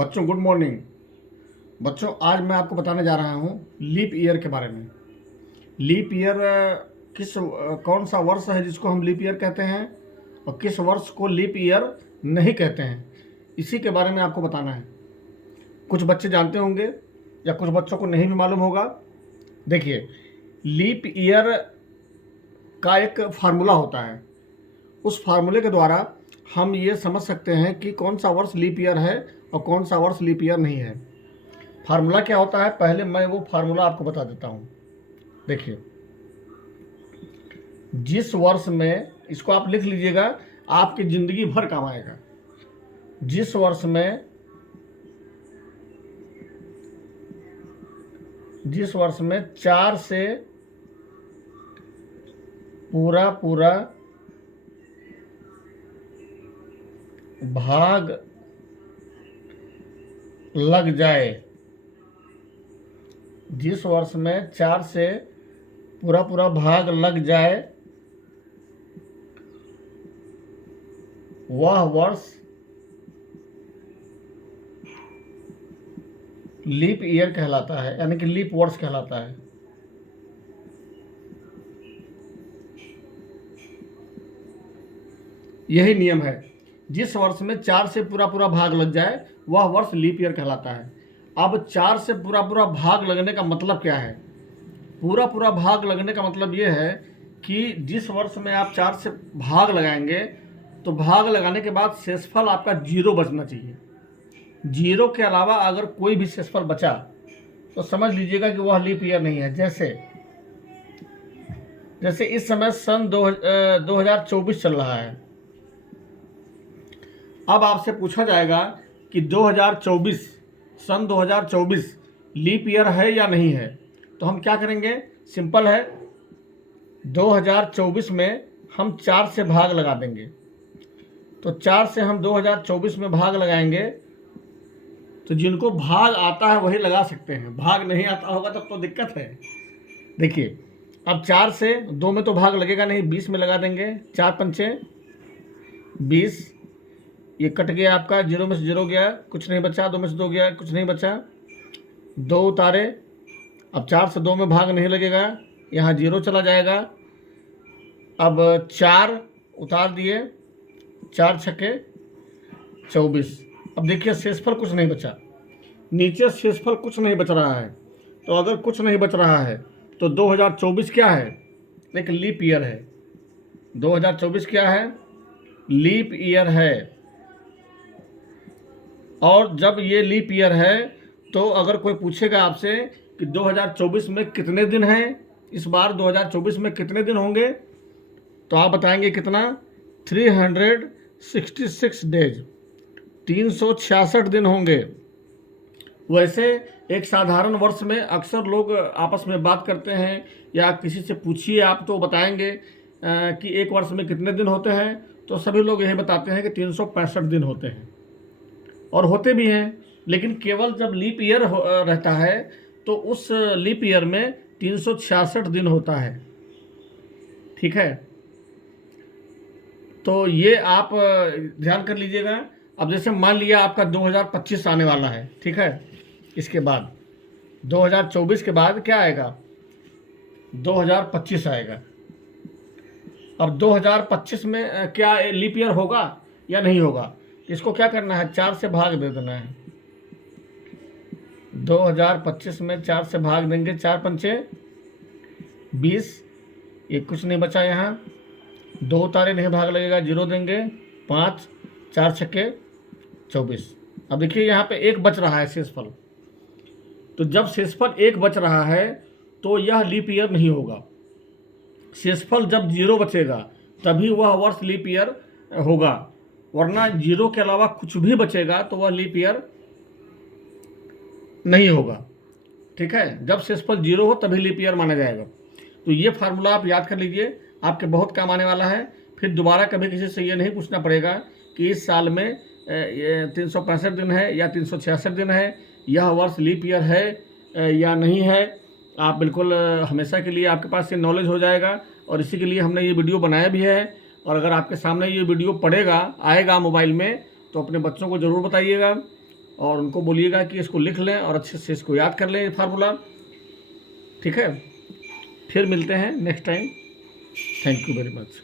बच्चों good morning. बच्चों आज मैं आपको बताने जा रहा हूँ लीप ईयर के बारे में। लीप ईयर कौन सा वर्ष है जिसको हम लीप ईयर कहते हैं और किस वर्ष को लीप ईयर नहीं कहते हैं, इसी के बारे में आपको बताना है। कुछ बच्चे जानते होंगे या कुछ बच्चों को नहीं भी मालूम होगा। देखिए, लीप ईयर का एक फार्मूला होता है। उस फार्मूले के द्वारा हम ये समझ सकते हैं कि कौन सा वर्ष लीप ईयर है और कौन सा वर्ष लीप ईयर नहीं है। फार्मूला क्या होता है, पहले मैं वो फार्मूला आपको बता देता हूँ। देखिए, जिस वर्ष में, इसको आप लिख लीजिएगा, आपकी ज़िंदगी भर काम आएगा। जिस वर्ष में 4 से पूरा भाग लग जाए, जिस वर्ष में 4 से पूरा भाग लग जाए, वह वर्ष लीप ईयर कहलाता है, यानी कि लीप वर्ष कहलाता है। यही नियम है, जिस वर्ष में 4 से पूरा भाग लग जाए वह वर्ष लीप ईयर कहलाता है। अब 4 से पूरा भाग लगने का मतलब क्या है? पूरा भाग लगने का मतलब ये है कि जिस वर्ष में आप 4 से भाग लगाएंगे तो भाग लगाने के बाद शेषफल आपका 0 बचना चाहिए। 0 के अलावा अगर कोई भी शेषफल बचा तो समझ लीजिएगा कि वह लीप ईयर नहीं है। जैसे इस समय सन 2024 चल रहा है। अब आपसे पूछा जाएगा कि 2024 लीप ईयर है या नहीं है, तो हम क्या करेंगे? सिंपल है, 2024 में हम 4 से भाग लगा देंगे। तो 4 से हम 2024 में भाग लगाएंगे तो जिनको भाग आता है वही लगा सकते हैं, भाग नहीं आता होगा तब तो दिक्कत है। देखिए, अब 4 से 2 में तो भाग लगेगा नहीं, 20 में लगा देंगे। 4 पंचे 20, ये कट गया आपका, 0 में से 0 गया, कुछ नहीं बचा। 2 में से 2 गया, कुछ नहीं बचा। 2 उतारे, अब 4 से 2 में भाग नहीं लगेगा, यहाँ 0 चला जाएगा। अब 4 उतार दिए, 4 छक्के 24। अब देखिए शेषफल कुछ नहीं बचा, नीचे शेषफल कुछ नहीं बच रहा है। तो अगर कुछ नहीं बच रहा है तो 2024 क्या है? एक लीप ईयर है। 2024 क्या है? लीप ईयर है। और जब ये लीप ईयर है तो अगर कोई पूछेगा आपसे कि 2024 में कितने दिन हैं, इस बार 2024 में कितने दिन होंगे, तो आप बताएंगे कितना? 366 डेज, 366 दिन होंगे। वैसे एक साधारण वर्ष में अक्सर लोग आपस में बात करते हैं या किसी से पूछिए आप तो बताएंगे कि एक वर्ष में कितने दिन होते हैं, तो सभी लोग यही बताते हैं कि 365 दिन होते हैं, और होते भी हैं। लेकिन केवल जब लीप ईयर रहता है तो उस लीप ईयर में 366 दिन होता है। ठीक है, तो ये आप ध्यान कर लीजिएगा। अब जैसे मान लिया आपका 2025 आने वाला है, ठीक है, इसके बाद 2024 के बाद क्या आएगा? 2025 आएगा। अब 2025 में क्या लीप ईयर होगा या नहीं होगा? इसको क्या करना है? 4 से भाग दे देना है। 2025 में 4 से भाग देंगे, 4 पंचे 20, ये कुछ नहीं बचा, यहाँ 2 उतारे नहीं भाग लगेगा, 0 देंगे। 5, 4 छक्के 24। अब देखिए यहाँ पे 1 बच रहा है शेषफल। तो जब शेषफल 1 बच रहा है तो यह लीप ईयर नहीं होगा। शेषफल जब 0 बचेगा तभी वह वर्ष लीप ईयर होगा, वरना 0 के अलावा कुछ भी बचेगा तो वह लीप ईयर नहीं होगा। ठीक है, जब शेषफल 0 हो तभी लीप ईयर माना जाएगा। तो ये फार्मूला आप याद कर लीजिए, आपके बहुत काम आने वाला है। फिर दोबारा कभी किसी से ये नहीं पूछना पड़ेगा कि इस साल में 365 दिन है या 366 दिन है, यह वर्ष लीप ईयर है या नहीं है। आप बिल्कुल हमेशा के लिए आपके पास ये नॉलेज हो जाएगा, और इसी के लिए हमने ये वीडियो बनाया भी है। और अगर आपके सामने ये वीडियो आएगा मोबाइल में तो अपने बच्चों को ज़रूर बताइएगा। और उनको बोलिएगा कि इसको लिख लें और अच्छे से इसको याद कर लें ये फार्मूला। ठीक है, फिर मिलते हैं next time. Thank you very much.